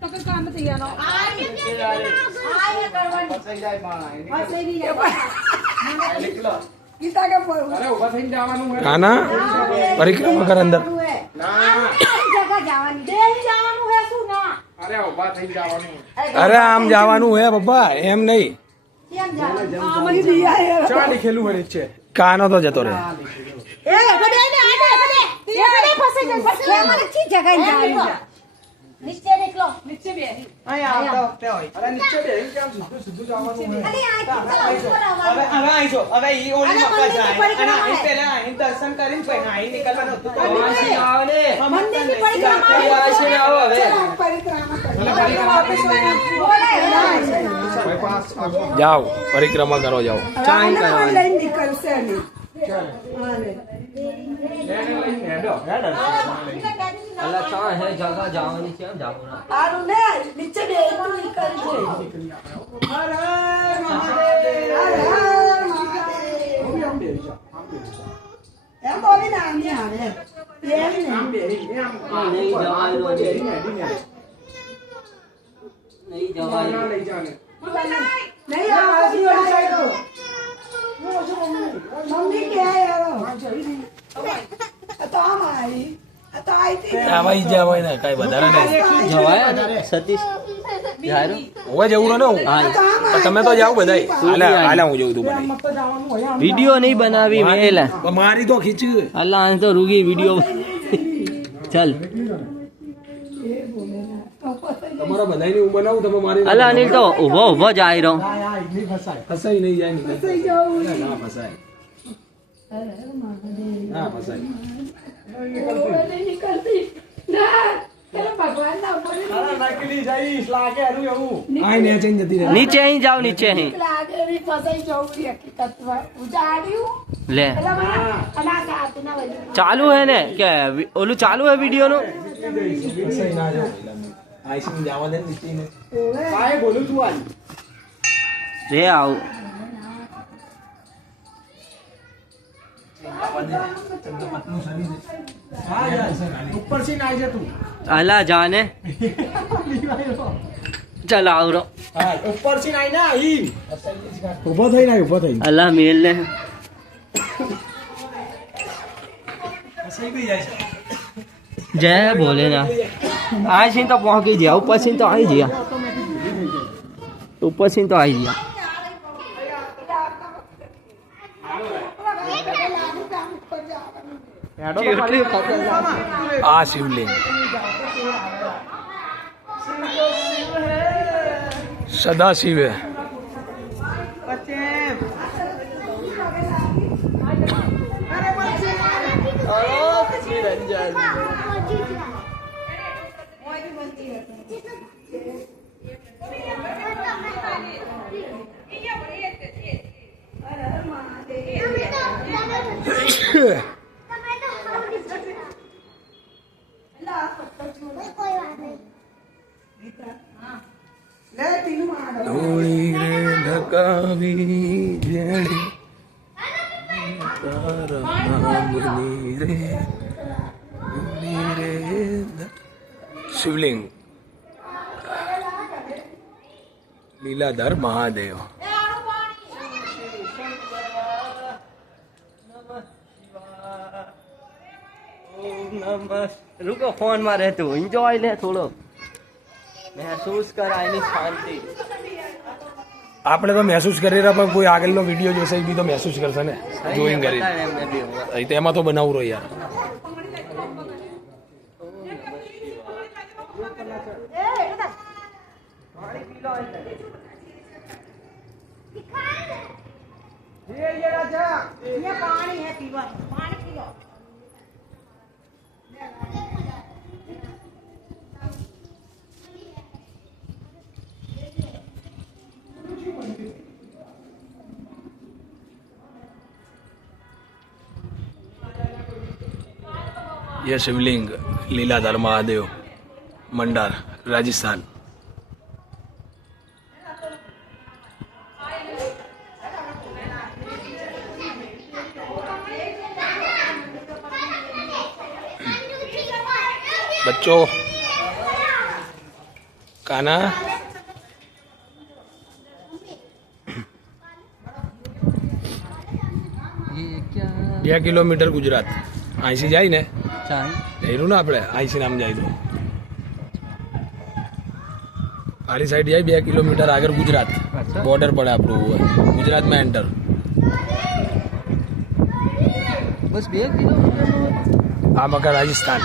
તો કઈ કામ તૈયાર કાના પરિક્રમા કર અંદર. અરે આમ જવાનું હે પપ્પા, એમ નહીં. કાનો તો જતો રહે. નીચે નીકળો, નીચે બે અહીંયા આવતા વખતે હોય. અરે નીચે બે કેમ સીધું જવાનું હોય. હવે આઈજો, હવે ઈ ઓલી મક્કા જાય અને અહીં પહેલા અહીં દર્શન કરીને પછી અહીં નીકળવાનું હતું. વાસી આવો ને મંદિરની પરિક્રમા વાસી આવો હવે જાઓ પરિક્રમા કરો, જાઓ. ચાઈ કરવાની નીકળશે ને. અલ્લા ચા હે જગહ જવાની છે, જાવું ના આરું ને નીચે બે તો નીકળશે. હર હર મહાદેવ, હર હર મહાદેવ. એમ બોલી ને આમ ને આવે એમ ને નહીં જવાનું નહીં જવાનું લઈ જાને નહીં આવતી હોય તો મમ્મી કે આયો તો આમ આવી તો આઈતી આવાઈ જવાય ને કઈ વધારે નહીં જવાય સતીશ યાર હવે જવું ને હું. તમે તો જાવ બધાય. હાલે હું જઉં તું બધાય. વિડિયો નહીં બનાવી મેલા મારી તો ખીચ. અલ્લાહ આ તો રૂગી વિડિયો ચાલ તમારા બધાયની હું બનાવું, તમે મારી અલ્લાહ અનિલ તો ઊભો ઊભો જાય રહ્યો ફસાઈ નહીં જાય ને. ફસાઈ જાઉં. ના ફસાય, ના ફસાય. નીકળતી ના ભગવાન ના આય ને ચેન્જ જતી રહે. નીચે અહીં જાઓ, નીચે અહીં લાગે ફસાઈ જાઉં હકીકતમાં ઉજાડ્યું લે ચાલુ હે ને કે ઓલું ચાલુ હે વિડિયો નું ફસાઈ ના જાવ. આઈસી જવા દે નીચે ને. કાય બોલું તું આજ. રે આવ ઉપર થી ના જાય તું. અલ્લાહ જાને ચલ આવરો હા ઉપર થી ના ના ઈ ઊભો થઈ ના ઊભો થઈ. અલ્લાહ મેલ ને ફસાઈ ગઈ જાય છે. જય ભોલેનાથ આ છે તો પહોંચી ગયા, ઉપર થી તો આવી ગયા, ઉપર થી તો આવી ગયા. આ શિવલિંગ સદા શિવ હે. ધોળી રે ધકાવી જેણે તારા નામની રે શિવલિંગ લીલાધર મહાદેવ. रुको फोन में रहते हो, एंजॉय ले थोड़ो महसूस कर आईनी शांति. આપણે તો મહેસૂસ કરી રહ્યા, પણ કોઈ આગળનો વિડીયો જોશે એ બી તો મહેસૂસ કરશે ને, જોઈન કરી. તેમાં તો બનાવું રહ્યો યાર. यह शिवलिंग लीलाधर महादेव मंडार राजस्थान. बच्चों કાના ये क्या 2 કિલોમીટર ગુજરાત અહીંથી જાય ને चाय જઈરું ને આપણે અહીંથી નામ જાય તો આડી સાઈડ જાય 2 કિલોમીટર આગળ ગુજરાત અચ્છા. બોર્ડર પડે આપણું ગુજરાતમાં એન્ટર बस 2 किलोमीटर આ મકા રાજસ્થાન